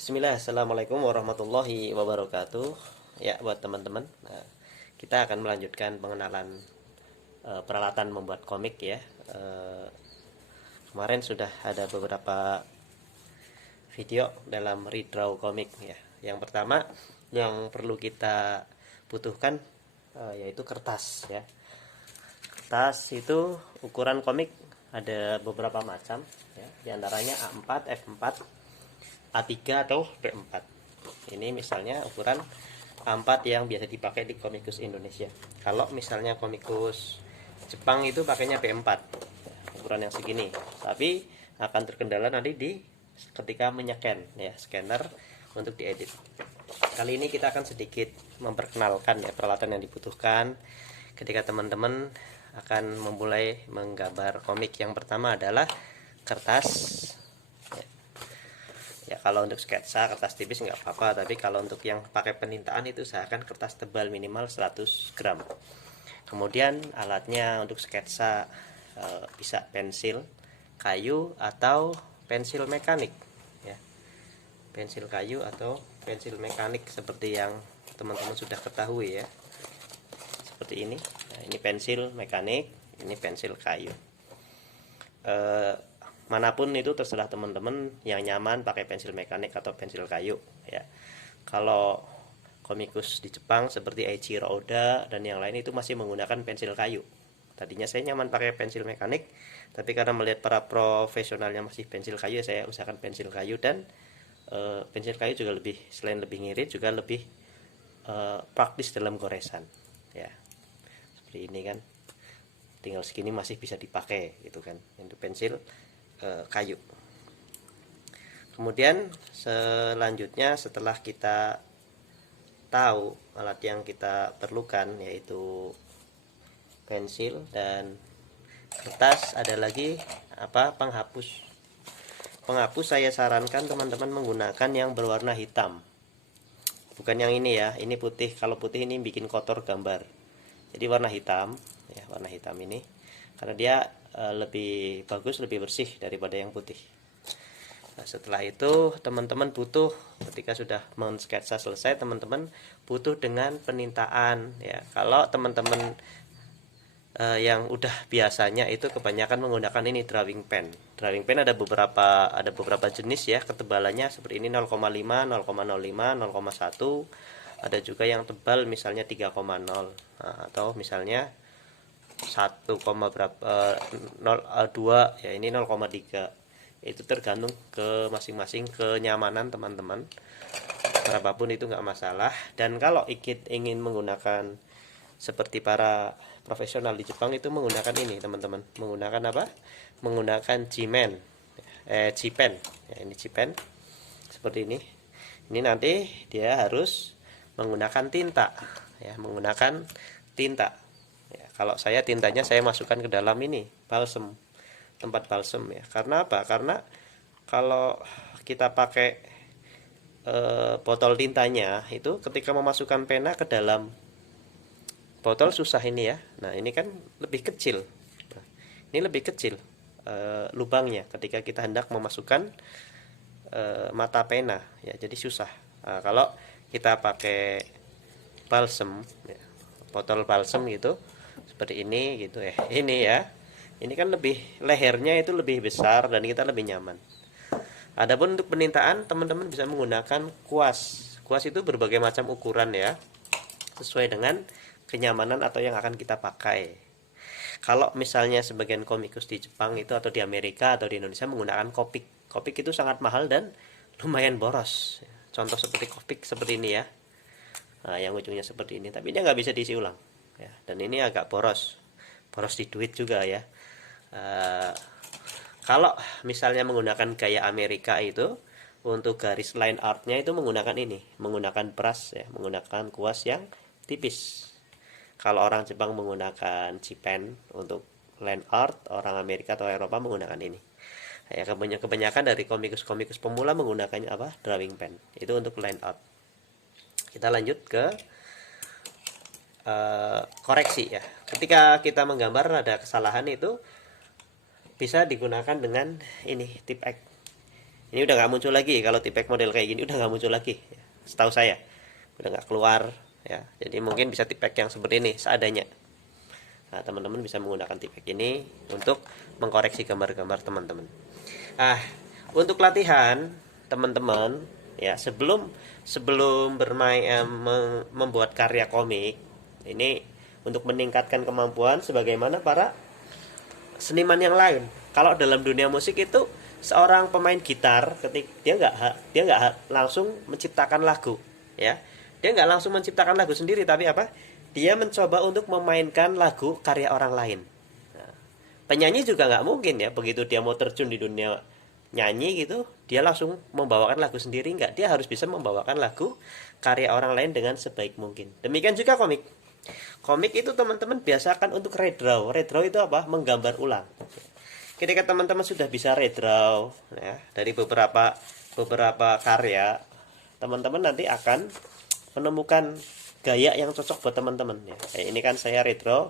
Bismillah, Assalamualaikum warahmatullahi wabarakatuh. Ya, buat teman-teman, kita akan melanjutkan pengenalan peralatan membuat komik ya. Eh, Kemarin sudah ada beberapa video dalam redraw komik ya. Yang pertama yang perlu kita butuhkan yaitu kertas ya. Kertas itu ukuran komik ada beberapa macam ya. Di antaranya A4, F4, A3 atau B4. Ini misalnya ukuran A4 yang biasa dipakai di komikus Indonesia. Kalau misalnya komikus Jepang itu pakainya B4, ukuran yang segini. Tapi akan terkendala nanti di ketika menyekan ya, scanner untuk diedit. Kali ini kita akan sedikit memperkenalkan ya peralatan yang dibutuhkan ketika teman-teman akan memulai menggambar komik. Yang pertama adalah kertas. Ya, kalau untuk sketsa kertas tipis nggak apa-apa, tapi kalau untuk yang pakai penintaan itu usahakan kertas tebal minimal 100 gram. Kemudian alatnya untuk sketsa bisa pensil kayu atau pensil mekanik ya. Pensil kayu atau pensil mekanik seperti yang teman-teman sudah ketahui ya. Seperti ini. Nah, ini pensil mekanik, ini pensil kayu. Manapun itu terserah teman-teman yang nyaman pakai pensil mekanik atau pensil kayu ya. Kalau komikus di Jepang seperti Eiichiro Oda dan yang lain itu masih menggunakan pensil kayu. Tadinya saya nyaman pakai pensil mekanik, tapi karena melihat para profesionalnya masih pensil kayu, saya usahakan pensil kayu. Dan pensil kayu juga lebih, selain lebih ngirit juga lebih praktis dalam goresan ya. Seperti ini kan, tinggal segini masih bisa dipakai gitu kan, untuk pensil kayu. Kemudian selanjutnya setelah kita tahu alat yang kita perlukan yaitu pensil dan kertas, ada lagi penghapus. Penghapus saya sarankan teman-teman menggunakan yang berwarna hitam, bukan yang ini ya, ini putih. Kalau putih ini bikin kotor gambar, jadi warna hitam ya, warna hitam ini karena dia lebih bagus, lebih bersih daripada yang putih. Nah, setelah itu teman-teman butuh, ketika sudah mensketsa selesai, teman-teman butuh dengan penintaan ya. Kalau teman-teman yang udah biasanya itu kebanyakan menggunakan ini drawing pen. Drawing pen ada beberapa jenis ya, ketebalannya seperti ini 0,5, 0,05, 0,1. Ada juga yang tebal misalnya 3,0. Nah, atau misalnya 1, berapa 0,2 ya, ini 0,3. Itu tergantung ke masing-masing kenyamanan teman-teman, berapapun itu nggak masalah. Dan kalau ingin menggunakan seperti para profesional di Jepang itu menggunakan ini teman-teman, menggunakan apa, menggunakan G-pen ya. Ini G-pen seperti ini nanti dia harus menggunakan tinta ya, menggunakan tinta ya. Kalau saya tintanya saya masukkan ke dalam ini balsem, tempat balsem ya. Karena apa? Karena kalau kita pakai botol tintanya itu, ketika memasukkan pena ke dalam botol susah ini ya. Nah, ini kan lebih kecil. Nah, ini lebih kecil lubangnya ketika kita hendak memasukkan mata pena ya, jadi susah. Nah, kalau kita pakai balsem ya, botol balsem gitu seperti ini gitu ya, ini ya, ini kan lebih, lehernya itu lebih besar dan kita lebih nyaman. Adapun untuk penintaan, teman-teman bisa menggunakan kuas. Kuas itu berbagai macam ukuran ya, sesuai dengan kenyamanan atau yang akan kita pakai. Kalau misalnya sebagian komikus di Jepang itu atau di Amerika atau di Indonesia menggunakan kopik. Kopik itu sangat mahal dan lumayan boros. Contoh seperti kopik seperti ini ya. Nah, yang ujungnya seperti ini, tapi dia nggak bisa diisi ulang. Ya, dan ini agak boros, boros di duit juga ya. Uh, Kalau misalnya menggunakan gaya Amerika itu, untuk garis line artnya itu menggunakan ini, menggunakan brush ya, menggunakan kuas yang tipis. Kalau orang Jepang menggunakan G-pen untuk line art, orang Amerika atau Eropa menggunakan ini. Ya, kebanyakan dari komikus-komikus pemula menggunakannya apa? Drawing pen. Itu untuk line art. Kita lanjut ke koreksi ya. Ketika kita menggambar ada kesalahan itu bisa digunakan dengan ini tip X. Ini udah nggak muncul lagi, kalau tipek model kayak gini udah nggak muncul lagi, setahu saya udah nggak keluar ya. Jadi mungkin bisa tipek yang seperti ini seadanya. Nah, teman-teman bisa menggunakan tipek ini untuk mengkoreksi gambar-gambar teman-teman. Ah, untuk latihan teman-teman ya, sebelum sebelum bermain membuat karya komik ini, untuk meningkatkan kemampuan sebagaimana para seniman yang lain. Kalau dalam dunia musik itu, seorang pemain gitar ketik dia nggak langsung menciptakan lagu ya, dia nggak langsung menciptakan lagu sendiri, tapi apa, dia mencoba untuk memainkan lagu karya orang lain. Nah, penyanyi juga nggak mungkin ya, begitu dia mau terjun di dunia nyanyi gitu, dia langsung membawakan lagu sendiri, nggak, dia harus bisa membawakan lagu karya orang lain dengan sebaik mungkin. Demikian juga komik. Komik itu teman-teman biasakan untuk redraw. Redraw itu apa? Menggambar ulang. Ketika teman-teman sudah bisa redraw ya, dari beberapa beberapa karya, teman-teman nanti akan menemukan gaya yang cocok buat teman-teman ya. Ini kan saya redraw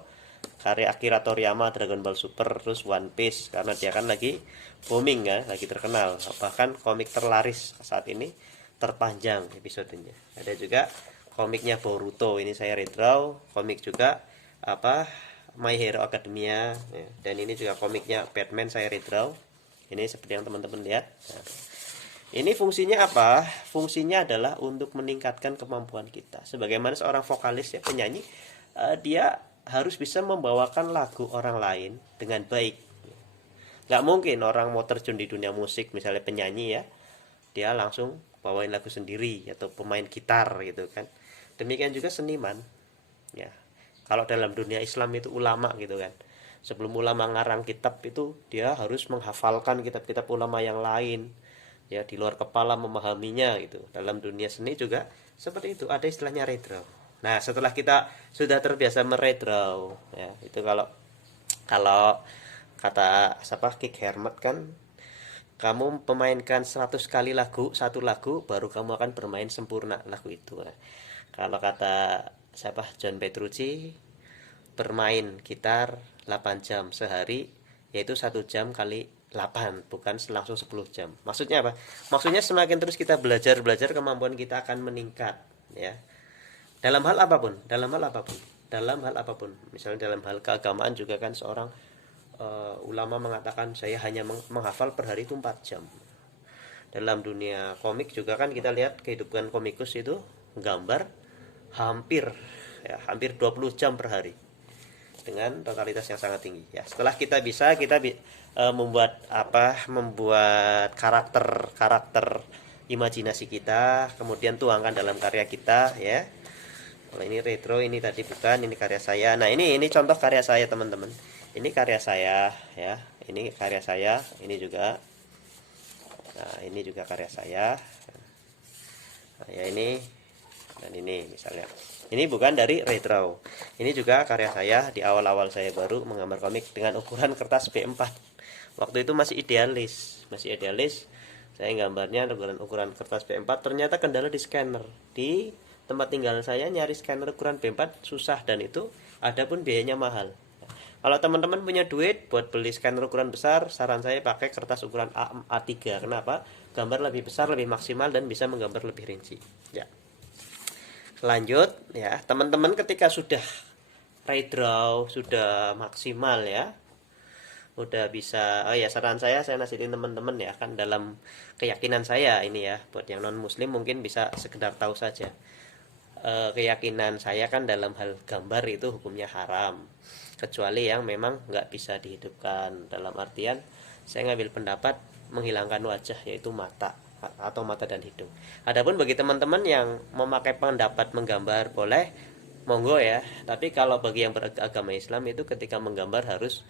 karya Akira Toriyama, Dragon Ball Super, terus One Piece, karena dia kan lagi booming ya, lagi terkenal, bahkan komik terlaris saat ini, terpanjang episodenya. Ada juga komiknya Boruto, ini saya redraw. Komik juga apa, My Hero Academia ya. Dan ini juga komiknya Batman saya redraw. Ini seperti yang teman-teman lihat. Nah, ini fungsinya apa? Fungsinya adalah untuk meningkatkan kemampuan kita. Sebagaimana seorang vokalis ya, penyanyi, dia harus bisa membawakan lagu orang lain dengan baik. Nggak mungkin orang mau terjun di dunia musik, misalnya penyanyi ya, dia langsung bawain lagu sendiri, atau pemain gitar gitu kan. Demikian juga seniman ya. Kalau dalam dunia Islam itu ulama gitu kan, sebelum ulama ngarang kitab itu dia harus menghafalkan kitab-kitab ulama yang lain ya, di luar kepala memahaminya gitu. Dalam dunia seni juga seperti itu, ada istilahnya redraw. Nah, setelah kita sudah terbiasa meredraw ya, itu kalau kalau kata siapa, Kick Hermat kan, kamu memainkan 100 kali lagu, satu lagu baru kamu akan bermain sempurna lagu itu. Nah, kalau kata siapa, John Petrucci, bermain gitar 8 jam sehari, yaitu 1 jam kali 8, bukan langsung 10 jam. Maksudnya apa? Maksudnya semakin terus kita belajar, kemampuan kita akan meningkat ya. Dalam hal apapun, Misalnya dalam hal keagamaan juga kan, seorang ulama mengatakan saya hanya menghafal per hari itu 4 jam. Dalam dunia komik juga kan kita lihat kehidupan komikus itu gambar hampir hampir 20 jam per hari dengan totalitas yang sangat tinggi ya. Setelah kita bisa, membuat karakter imajinasi kita, kemudian tuangkan dalam karya kita ya. Kalau ini retro, ini tadi bukan, ini karya saya. Nah, ini contoh karya saya teman-teman. Ini karya saya ya, ini karya saya, ini juga. Nah, ini juga karya saya. Nah, ya ini dan ini misalnya. Ini bukan dari retro. Ini juga karya saya di awal-awal saya baru menggambar komik dengan ukuran kertas B4. Waktu itu masih idealis. Saya gambarnya dengan ukuran kertas B4, ternyata kendala di scanner. Di tempat tinggal saya nyari scanner ukuran B4 susah, dan itu adapun biayanya mahal. Kalau teman-teman punya duit buat beli scanner ukuran besar, saran saya pakai kertas ukuran A3. Kenapa? Gambar lebih besar, lebih maksimal, dan bisa menggambar lebih rinci. Ya. Lanjut ya, teman-teman ketika sudah redraw, sudah maksimal ya, udah bisa, oh ya, saran saya nasihatin teman-teman ya, kan dalam keyakinan saya ini ya, buat yang non muslim mungkin bisa sekedar tahu saja. Keyakinan saya kan dalam hal gambar itu hukumnya haram, kecuali yang memang nggak bisa dihidupkan. Dalam artian saya ngambil pendapat menghilangkan wajah, yaitu mata atau mata dan hidung. Adapun bagi teman-teman yang memakai pendapat menggambar, boleh, monggo ya. Tapi kalau bagi yang beragama Islam itu ketika menggambar harus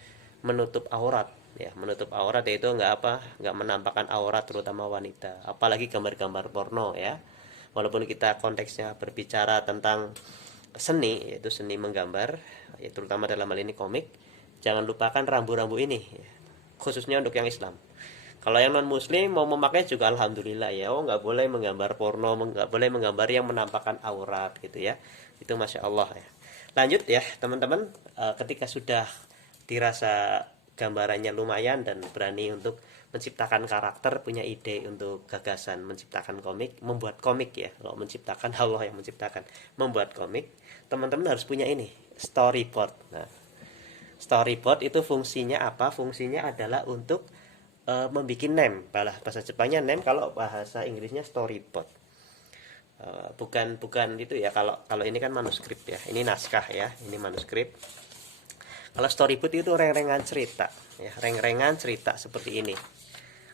menutup aurat ya. Menutup aurat yaitu nggak menampakkan aurat, terutama wanita, apalagi gambar-gambar porno ya. Walaupun kita konteksnya berbicara tentang seni, yaitu seni menggambar ya, terutama dalam hal ini komik, jangan lupakan rambu-rambu ini ya, khususnya untuk yang Islam. Kalau yang non muslim mau memakai juga alhamdulillah ya. Oh, nggak boleh menggambar porno, nggak boleh menggambar yang menampakkan aurat gitu ya. Itu masya Allah ya. Lanjut ya teman-teman, ketika sudah dirasa gambarannya lumayan dan berani untuk menciptakan karakter, punya ide untuk gagasan menciptakan komik, membuat komik ya. Kalau menciptakan Allah yang menciptakan, membuat komik, teman-teman harus punya ini, storyboard. Nah, storyboard itu fungsinya apa? Fungsinya adalah untuk membuat name. Bahasa Jepangnya name, kalau bahasa Inggrisnya storyboard. Bukan itu ya, kalau ini kan manuskrip ya, ini naskah ya, ini manuskrip. Kalau storyboard itu reng-rengan cerita ya, reng-rengan cerita seperti ini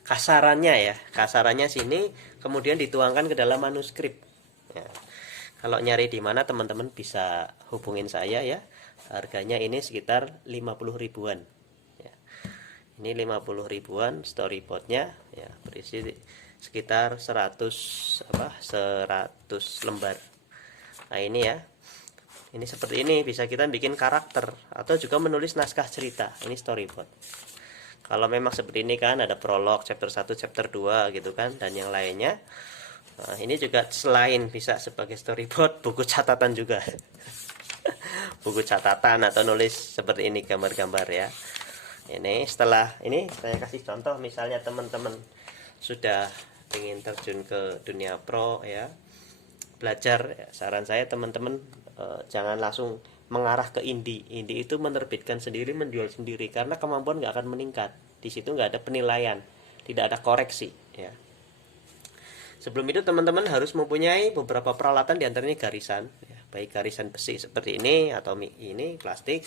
kasarannya sini, kemudian dituangkan ke dalam manuskrip ya. Kalau nyari di mana, teman-teman bisa hubungin saya ya, harganya ini sekitar 50 ribuan ya. Ini 50 ribuan storyboardnya ya, berisi sekitar 100 lembar. Nah ini ya, ini seperti ini, bisa kita bikin karakter atau juga menulis naskah cerita. Ini storyboard. Kalau memang seperti ini kan, ada prolog, chapter 1, chapter 2 gitu kan, dan yang lainnya. Nah, ini juga selain bisa sebagai storyboard, buku catatan juga. Buku catatan atau nulis seperti ini, gambar-gambar ya. Ini setelah ini saya kasih contoh, misalnya teman-teman sudah ingin terjun ke dunia pro ya, belajar ya, saran saya teman-teman jangan langsung mengarah ke indie. Indie itu menerbitkan sendiri, menjual sendiri, karena kemampuan nggak akan meningkat. Di situ nggak ada penilaian, tidak ada koreksi ya. Sebelum itu teman-teman harus mempunyai beberapa peralatan, diantaranya garisan ya, baik garisan besi seperti ini atau ini plastik,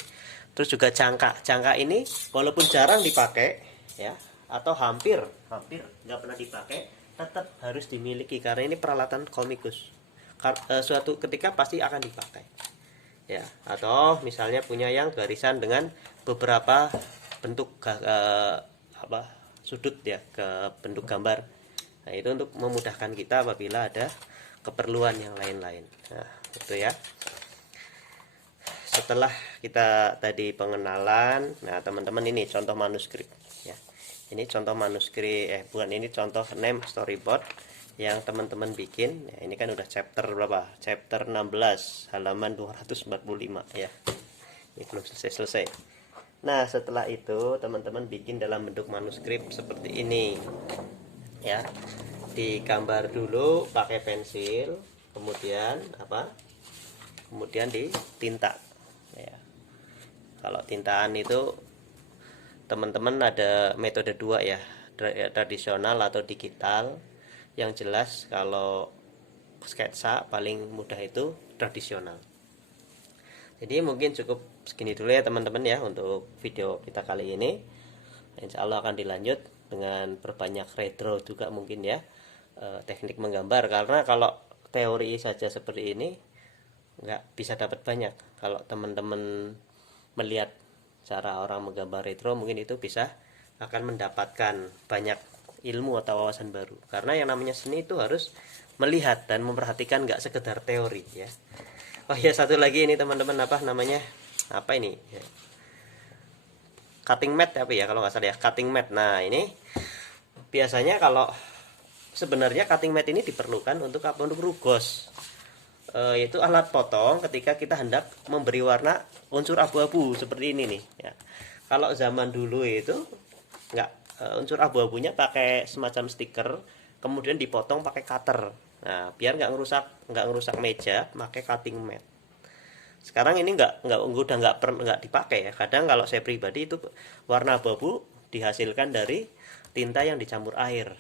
terus juga jangka ini walaupun jarang dipakai ya, atau hampir nggak pernah dipakai, tetap harus dimiliki karena ini peralatan komikus. Suatu ketika pasti akan dipakai ya. Atau misalnya punya yang garisan dengan beberapa bentuk sudut ya, ke bentuk gambar. Nah itu untuk memudahkan kita apabila ada keperluan yang lain-lain. Nah itu ya. Setelah kita tadi pengenalan, nah teman-teman ini contoh manuskrip ya. Ini contoh manuskrip, bukan, ini contoh name storyboard yang teman-teman bikin ya. Ini kan udah chapter berapa? Chapter 16 halaman 245 ya. Ini belum selesai. Nah setelah itu teman-teman bikin dalam bentuk manuskrip seperti ini ya. Digambar dulu pakai pensil, kemudian kemudian ditinta ya. Kalau tintaan itu teman-teman ada metode 2 ya, tradisional atau digital. Yang jelas kalau sketsa paling mudah itu tradisional. Jadi mungkin cukup segini dulu ya teman-teman ya untuk video kita kali ini. Insya Allah akan dilanjut dengan berbanyak redraw juga mungkin ya, teknik menggambar, karena kalau teori saja seperti ini nggak bisa dapat banyak. Kalau teman-teman melihat cara orang menggambar retro, mungkin itu bisa akan mendapatkan banyak ilmu atau wawasan baru, karena yang namanya seni itu harus melihat dan memperhatikan, nggak sekedar teori ya. Oh ya, satu lagi ini teman-teman, apa ini ya, cutting mat apa ya kalau nggak salah ya, cutting mat. Nah ini biasanya kalau sebenarnya cutting mat ini diperlukan untuk apa? Untuk rugos, yaitu alat potong ketika kita hendak memberi warna unsur abu-abu seperti ini nih ya. Kalau zaman dulu itu nggak, unsur abu-abunya pakai semacam stiker, kemudian dipotong pakai cutter. Nah biar nggak ngerusak meja, pakai cutting mat. Sekarang ini udah nggak dipakai ya. Kadang kalau saya pribadi itu warna abu-abu dihasilkan dari tinta yang dicampur air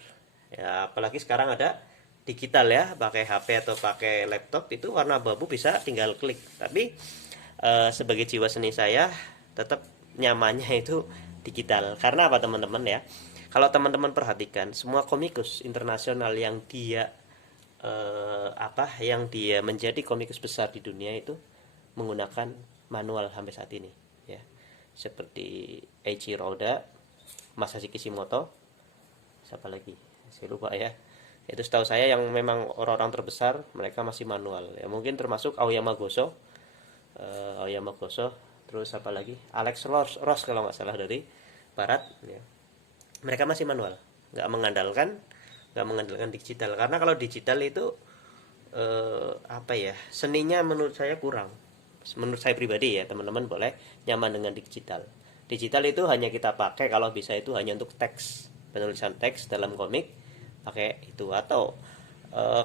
ya. Apalagi sekarang ada digital ya, pakai HP atau pakai laptop, itu warna abu-abu bisa tinggal klik. Tapi sebagai jiwa seni saya tetap nyamannya itu digital. Karena apa teman-teman ya, kalau teman-teman perhatikan semua komikus internasional yang dia menjadi komikus besar di dunia itu menggunakan manual sampai saat ini ya. Seperti Eiichiro Oda, Masashi Kishimoto, siapa lagi saya lupa ya. Itu setahu saya yang memang orang-orang terbesar, mereka masih manual ya. Mungkin termasuk Aoyama Goso, terus apa lagi, Alex Ross kalau nggak salah, dari barat ya. Mereka masih manual, nggak mengandalkan digital. Karena kalau digital itu seninya menurut saya kurang. Menurut saya pribadi ya, teman-teman boleh nyaman dengan digital. Digital itu hanya kita pakai kalau bisa itu hanya untuk teks penulisan teks dalam komik pakai itu, atau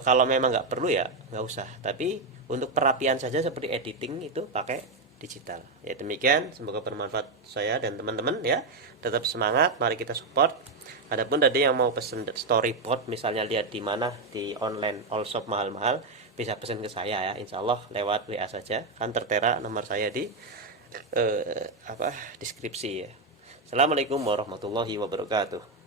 kalau memang nggak perlu ya nggak usah, tapi untuk perapian saja seperti editing itu pakai digital. Ya demikian, semoga bermanfaat saya dan teman-teman ya. Tetap semangat, mari kita support. Adapun tadi yang mau pesen storyboard misalnya, lihat di mana di online all shop mahal-mahal, bisa pesen ke saya ya, insya Allah lewat WA saja, kan tertera nomor saya di deskripsi ya. Assalamualaikum warahmatullahi wabarakatuh.